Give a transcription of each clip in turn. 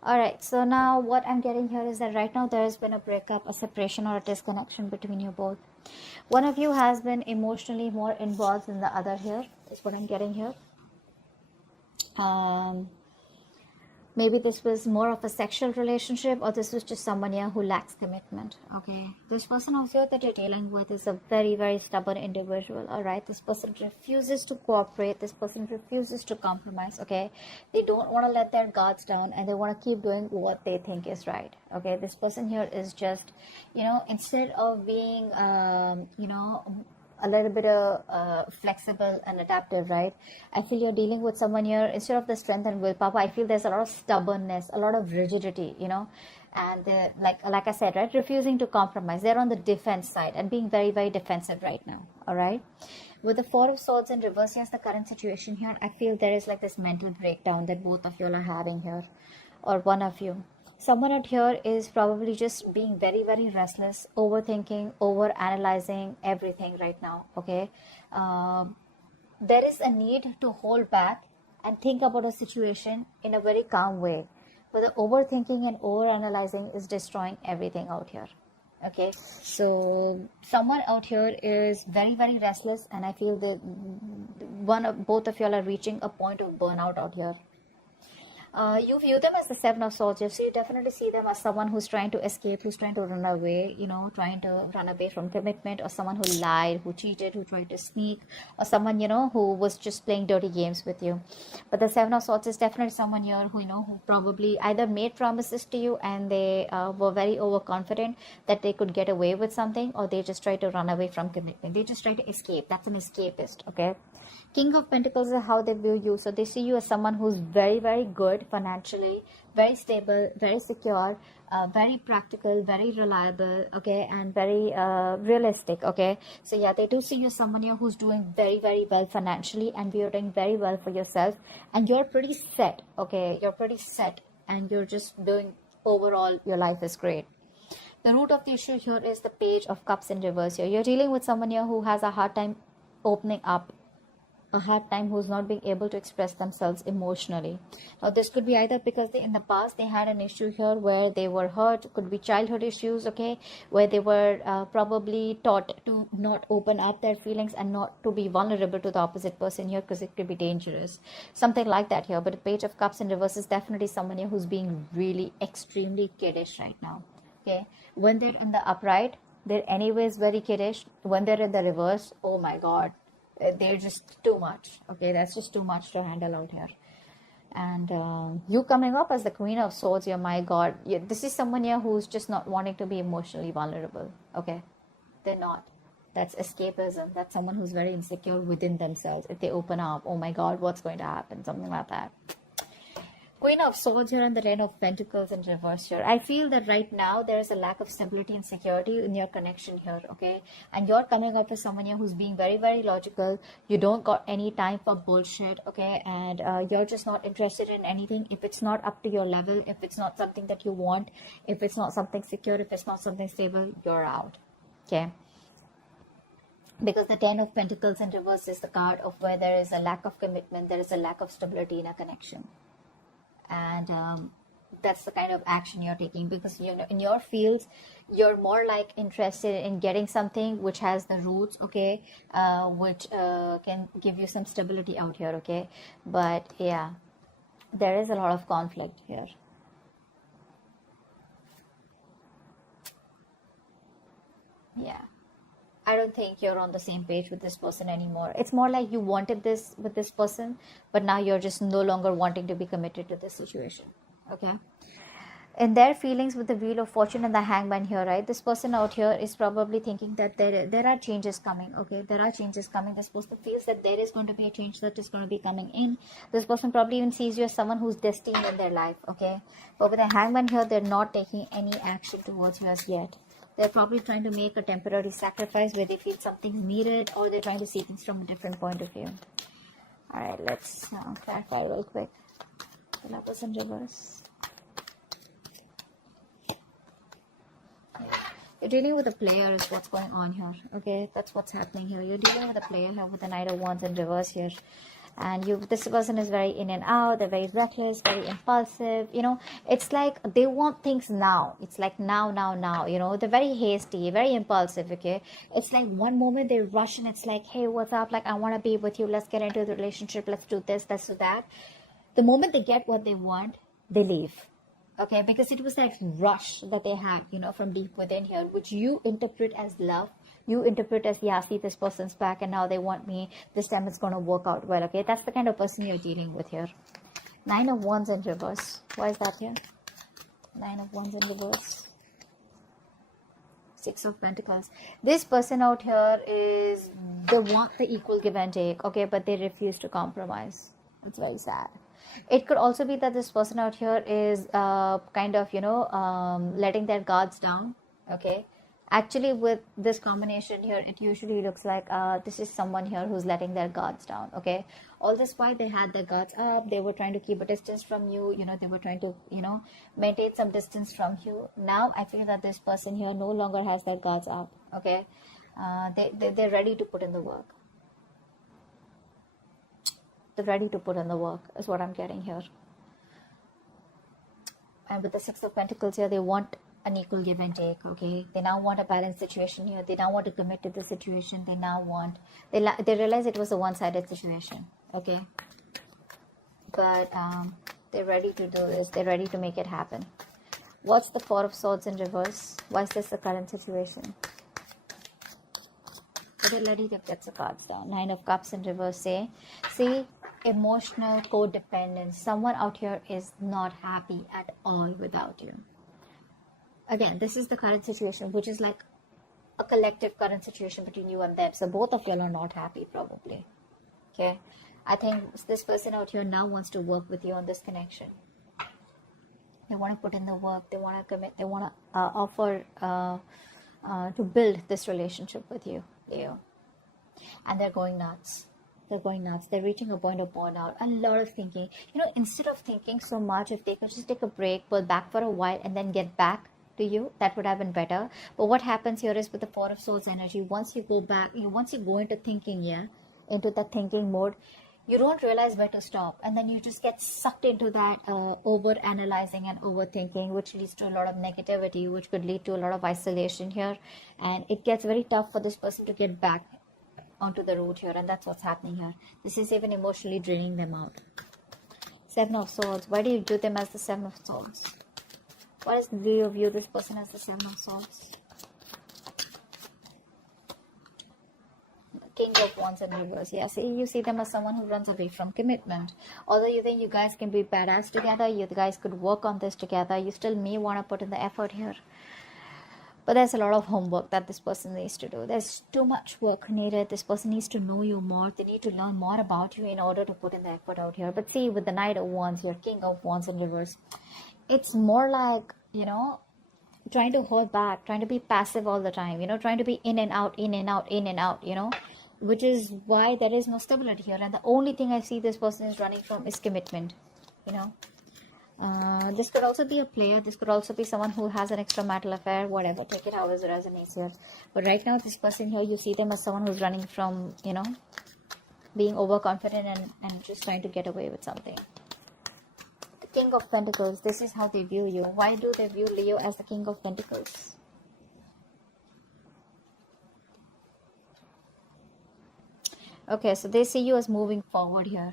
All right, so now what I'm getting here is that right now there has been a breakup, a separation, or a disconnection between you both. One of you has been emotionally more involved than the other here, is what I'm getting here. Maybe this was more of a sexual relationship, or this was just someone here who lacks commitment. Okay, this person out here that you're dealing with is a very, very stubborn individual. All right, this person refuses to cooperate. This person refuses to compromise. Okay, they don't want to let their guards down, and they want to keep doing what they think is right. Okay, this person here is just, instead of being, a little bit of flexible and adaptive, right? I feel you're dealing with someone here, instead of the strength and willpower, I feel there's a lot of stubbornness, a lot of rigidity, and like I said, right, refusing to compromise. They're on the defense side and being very, very defensive right now. All right, with the Four of Swords in reverse, here's the current situation here. I feel there is like this mental breakdown that both of you are having here, or one of you. Someone out here is probably just being very, very restless, overthinking, over analyzing everything right now. Okay, there is a need to hold back and think about a situation in a very calm way, but the overthinking and over analyzing is destroying everything out here. Okay, so someone out here is very, very restless, and I feel that both of y'all are reaching a point of burnout out here. You view them as the Seven of Swords, so you definitely see them as someone who's trying to escape, who's trying to run away, trying to run away from commitment, or someone who lied, who cheated, who tried to sneak, or someone, who was just playing dirty games with you. But the Seven of Swords is definitely someone here who probably either made promises to you and they were very overconfident that they could get away with something, or they just try to run away from commitment. They just try to escape. That's an escapist, okay? King of Pentacles is how they view you. So they see you as someone who's very, very good financially, very stable, very secure, very practical, very reliable, okay, and very realistic, okay. So yeah, they do see you as someone here who's doing very, very well financially, and you're doing very well for yourself, and you're pretty set, okay. You're pretty set, and you're just doing overall, your life is great. The root of the issue here is the Page of Cups in reverse here. You're dealing with someone here who has a hard time opening up, a hard time, who's not being able to express themselves emotionally. Now this could be either because in the past they had an issue here where they were hurt, could be childhood issues, okay, where they were probably taught to not open up their feelings and not to be vulnerable to the opposite person here, because it could be dangerous, something like that here. But the Page of Cups in reverse is definitely someone here who's being really extremely kiddish right now, okay. When they're in the upright, they're anyways very kiddish. When they're in the reverse, oh my god, they're just too much, okay. That's just too much to handle out here. And you coming up as the Queen of Swords here, my god, this is someone here who's just not wanting to be emotionally vulnerable, okay. They're not. That's escapism. That's someone who's very insecure within themselves. If they open up, oh my god, what's going to happen, something like that. Queen of Swords here and the Ten of Pentacles in reverse here. I feel that right now there is a lack of stability and security in your connection here, okay? And you're coming up with someone here who's being very, very logical. You don't got any time for bullshit, okay? And you're just not interested in anything. If it's not up to your level, if it's not something that you want, if it's not something secure, if it's not something stable, you're out, okay? Because the Ten of Pentacles in reverse is the card of where there is a lack of commitment, there is a lack of stability in a connection. And that's the kind of action you're taking, because in your fields you're more like interested in getting something which has the roots, okay, which can give you some stability out here, okay. But yeah, there is a lot of conflict here. Yeah, I don't think you're on the same page with this person anymore. It's more like you wanted this with this person, but now you're just no longer wanting to be committed to this situation, okay. In their feelings, with the Wheel of Fortune and the Hangman here, right, this person out here is probably thinking that there are changes coming, okay. There are changes coming. This person feels that there is going to be a change that is going to be coming in. This person probably even sees you as someone who's destined in their life, okay. But with the Hangman here, they're not taking any action towards you as yet. They're probably trying to make a temporary sacrifice where they feel something's needed, or they're trying to see things from a different point of view. Alright, let's clarify real quick. The Lovers in reverse. You're dealing with a player is what's going on here, okay? That's what's happening here. You're dealing with a player here with the Knight of Wands in reverse here. And this person is very in and out, they're very reckless, very impulsive, you know. It's like they want things now. It's like now, you know. They're very hasty, very impulsive, okay. It's like one moment they rush and it's like, hey, what's up, like I want to be with you, let's get into the relationship, let's do this, let's do that. The moment they get what they want, they leave, okay, because it was like rush that they had, you know, from deep within here, which you interpret as love. You interpret as, yeah, see, this person's back and now they want me, this time it's going to work out well, okay. That's the kind of person you're dealing with here. 9 of Wands in reverse. Why is that here? 9 of Wands in reverse. 6 of Pentacles. This person out here is, they want the equal give and take, okay, but they refuse to compromise. It's very sad. It could also be that this person out here is kind of, you know, letting their guards down, okay. Actually, with this combination here, it usually looks like this is someone here who's letting their guards down, okay. All this while they had their guards up, they were trying to keep a distance from you, you know, they were trying to, you know, maintain some distance from you. Now I feel that this person here no longer has their guards up, okay. They're ready to put in the work. They're ready to put in the work is what I'm getting here. And with the 6 of Pentacles here, they want an equal give and take, okay. They now want a balanced situation here. They now want to commit to the situation. They now want, they realize it was a one-sided situation, okay. But they're ready to do this. They're ready to make it happen. What's the 4 of Swords in reverse? Why is this the current situation? They're ready to get the cards down. 9 of Cups in reverse. See, emotional codependence. Someone out here is not happy at all without you. Again, this is the current situation, which is like a collective current situation between you and them. So both of you are not happy, probably. Okay. I think this person out here now wants to work with you on this connection. They want to put in the work. They want to commit. They want to offer to build this relationship with you, Leo. And they're going nuts. They're going nuts. They're reaching a point of burnout. A lot of thinking. You know, instead of thinking so much, if they could just take a break, pull back for a while, and then get back to you, that would have been better. But what happens here is with the 4 of Swords energy, once you go back, once you go into thinking, into that thinking mode, you don't realize where to stop, and then you just get sucked into that over analyzing and overthinking, which leads to a lot of negativity, which could lead to a lot of isolation here, and it gets very tough for this person to get back onto the road here, and that's what's happening here. This is even emotionally draining them out. 7 of Swords. Why do you view them as the 7 of Swords? Why does Leo view this person as the 7 of Swords? King of Wands in reverse. Yeah, see, you see them as someone who runs away from commitment. Although you think you guys can be badass together, you guys could work on this together, you still may want to put in the effort here. But there's a lot of homework that this person needs to do. There's too much work needed. This person needs to know you more. They need to learn more about you in order to put in the effort out here. But see, with the Knight of Wands here, King of Wands in reverse, it's more like, you know, trying to hold back, trying to be passive all the time, you know, trying to be in and out, in and out, in and out, you know, which is why there is no stability here. And the only thing I see this person is running from is commitment, you know. This could also be a player. This could also be someone who has an extramarital affair, whatever. Take it however it resonates here. But right now, this person here, you see them as someone who's running from, you know, being overconfident and just trying to get away with something. The King of Pentacles, this is how they view you. Why do they view Leo as the King of Pentacles? Okay, so they see you as moving forward here.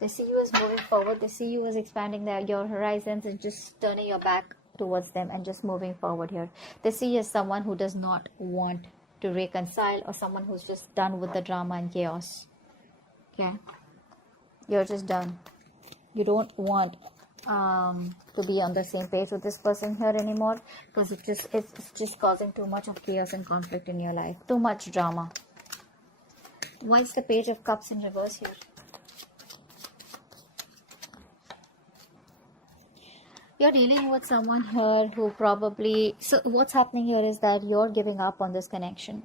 They see you as moving forward. They see you as expanding your horizons and just turning your back towards them and just moving forward here. They see you as someone who does not want to reconcile, or someone who's just done with the drama and chaos. Okay? You're just done. You don't want to be on the same page with this person here anymore, because it's just causing too much of chaos and conflict in your life. Too much drama. Why is the Page of Cups in reverse here? You're dealing with someone here who probably... So what's happening here is that you're giving up on this connection,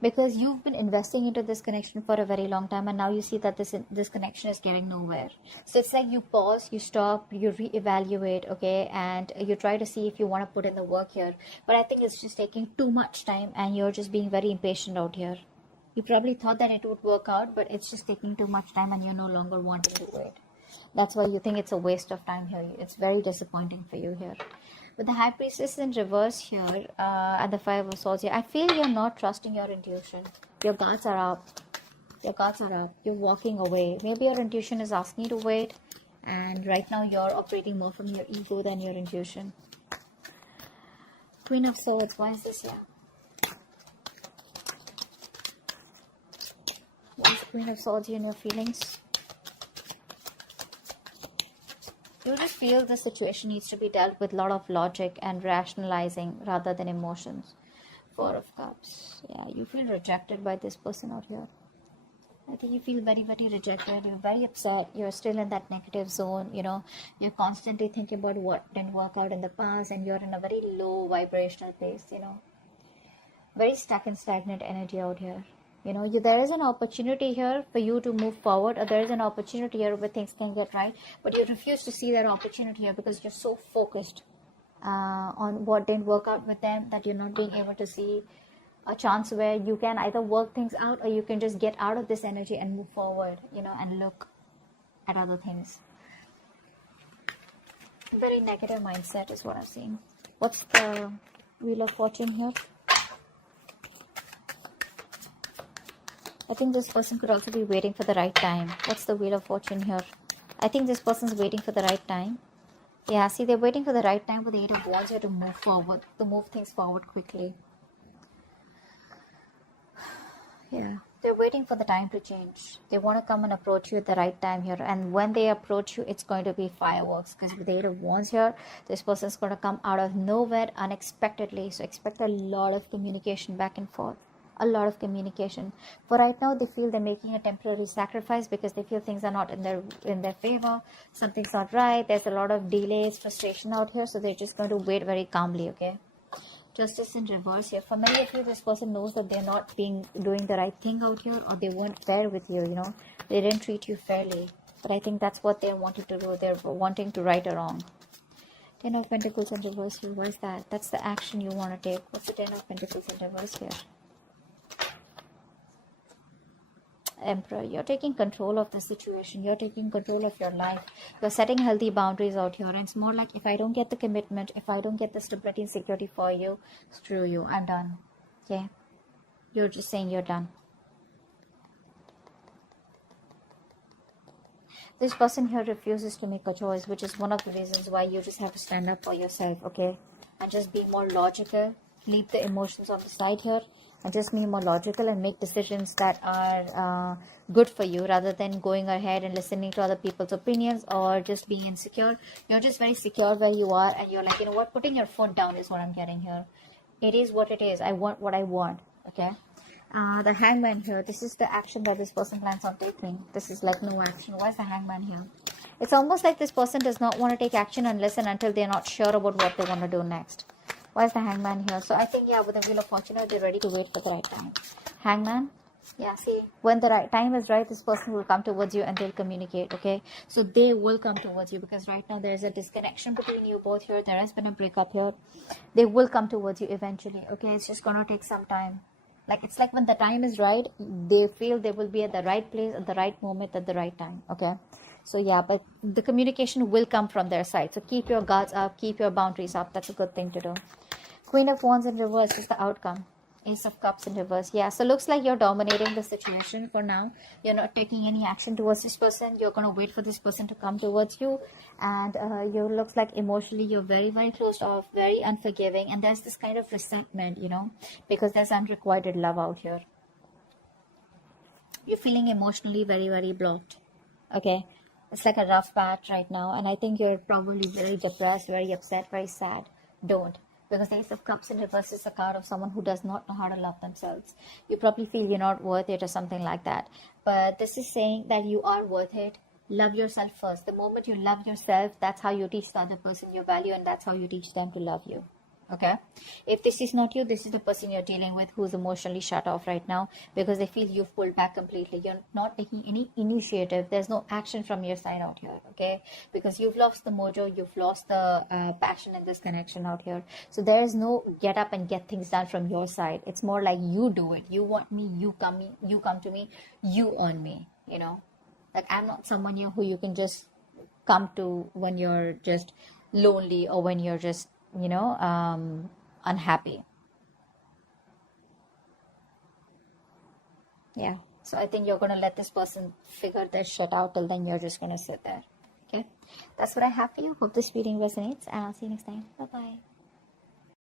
because you've been investing into this connection for a very long time, and now you see that this connection is getting nowhere. So it's like you pause, you stop, you reevaluate, okay, and you try to see if you want to put in the work here. But I think it's just taking too much time, and you're just being very impatient out here. You probably thought that it would work out, but it's just taking too much time and you're no longer wanting to do it. That's why you think it's a waste of time here. It's very disappointing for you here. With the High Priestess in reverse here, and the Five of Swords here, I feel you're not trusting your intuition. Your guards are up. Your guards are up. You're walking away. Maybe your intuition is asking you to wait, and right now you're operating more from your ego than your intuition. Queen of Swords, why is this here? Why is the Queen of Swords here in your feelings? You just feel the situation needs to be dealt with a lot of logic and rationalizing rather than emotions. Four of Cups. Yeah, you feel rejected by this person out here. I think you feel very, very rejected. You're very upset. You're still in that negative zone. You know, you're constantly thinking about what didn't work out in the past, and you're in a very low vibrational place, you know. Very stuck and stagnant energy out here. You know, there is an opportunity here for you to move forward, or there is an opportunity here where things can get right, but you refuse to see that opportunity here because you're so focused on what didn't work out with them that you're not being able to see a chance where you can either work things out, or you can just get out of this energy and move forward, you know, and look at other things. Very negative mindset is what I'm seeing. What's the Wheel of Fortune here? I think this person could also be waiting for the right time. What's the Wheel of Fortune here? I think this person's waiting for the right time. Yeah, see, they're waiting for the right time with the Eight of Wands here to move forward, to move things forward quickly. Yeah, they're waiting for the time to change. They want to come and approach you at the right time here. And when they approach you, it's going to be fireworks. Because with the Eight of Wands here, this person's going to come out of nowhere unexpectedly. So expect a lot of communication back and forth. A lot of communication. For right now, they feel they're making a temporary sacrifice because they feel things are not in their favor. Something's not right. There's a lot of delays, frustration out here. So they're just going to wait very calmly, okay? Justice in reverse here. For many of you, this person knows that they're not doing the right thing out here, or they weren't fair with you, you know. They didn't treat you fairly. But I think that's what they're wanting to do. They're wanting to right a wrong. Ten of Pentacles in reverse here. What is that? That's the action you want to take. What's the Ten of Pentacles in reverse here? Emperor, you're taking control of the situation. You're taking control of your life. You're setting healthy boundaries out here. And it's more like, if I don't get the commitment, if I don't get the stability and security for you, screw you, I'm done. Okay? You're just saying you're done. This person here refuses to make a choice, which is one of the reasons why you just have to stand up for yourself, okay? And just be more logical. Leave the emotions on the side here. And just be more logical and make decisions that are good for you, rather than going ahead and listening to other people's opinions or just being insecure. You're just very secure where you are, and you're like, you know what, putting your foot down is what I'm getting here. It is what it is. I want what I want, okay? The Hangman here, this is the action that this person plans on taking. This is like no action. Why is the Hangman here? It's almost like this person does not want to take action unless and until they're not sure about what they want to do next. Why is the Hangman here? So I think, yeah, with the Wheel of Fortune, they're ready to wait for the right time. Hangman, yeah, see, when the right time is right, this person will come towards you and they'll communicate, okay? So they will come towards you, because right now there's a disconnection between you both here. There has been a breakup here. They will come towards you eventually, okay? It's just going to take some time. Like, it's like when the time is right, they feel they will be at the right place at the right moment at the right time, okay? So yeah, but the communication will come from their side. So keep your guards up, keep your boundaries up. That's a good thing to do. Queen of Wands in reverse is the outcome. Ace of Cups in reverse. Yeah, so looks like you're dominating the situation for now. You're not taking any action towards this person. You're going to wait for this person to come towards you. And you looks like emotionally you're very, very closed off, very unforgiving. And there's this kind of resentment, you know, because there's unrequited love out here. You're feeling emotionally very, very blocked. Okay. It's like a rough patch right now. And I think you're probably very depressed, very upset, very sad. Don't. Because the Ace of Cups in reverse is a card of someone who does not know how to love themselves. You probably feel you're not worth it or something like that. But this is saying that you are worth it. Love yourself first. The moment you love yourself, that's how you teach the other person your value, and that's how you teach them to love you. Okay, if this is not you, this is the person you're dealing with who's emotionally shut off right now because they feel you've pulled back completely. You're not taking any initiative. There's no action from your side out here. Okay, because you've lost the mojo, you've lost the passion in this connection out here. So there's no get up and get things done from your side. It's more like you do it. You want me, you come to me, you on me. You know, like I'm not someone who you can just come to when you're just lonely or when you're just unhappy. Yeah, so I think you're gonna let this person figure their shit out. Till then, you're just gonna sit there. Okay, that's what I have for you. Hope this reading resonates, and I'll see you next time. Bye bye.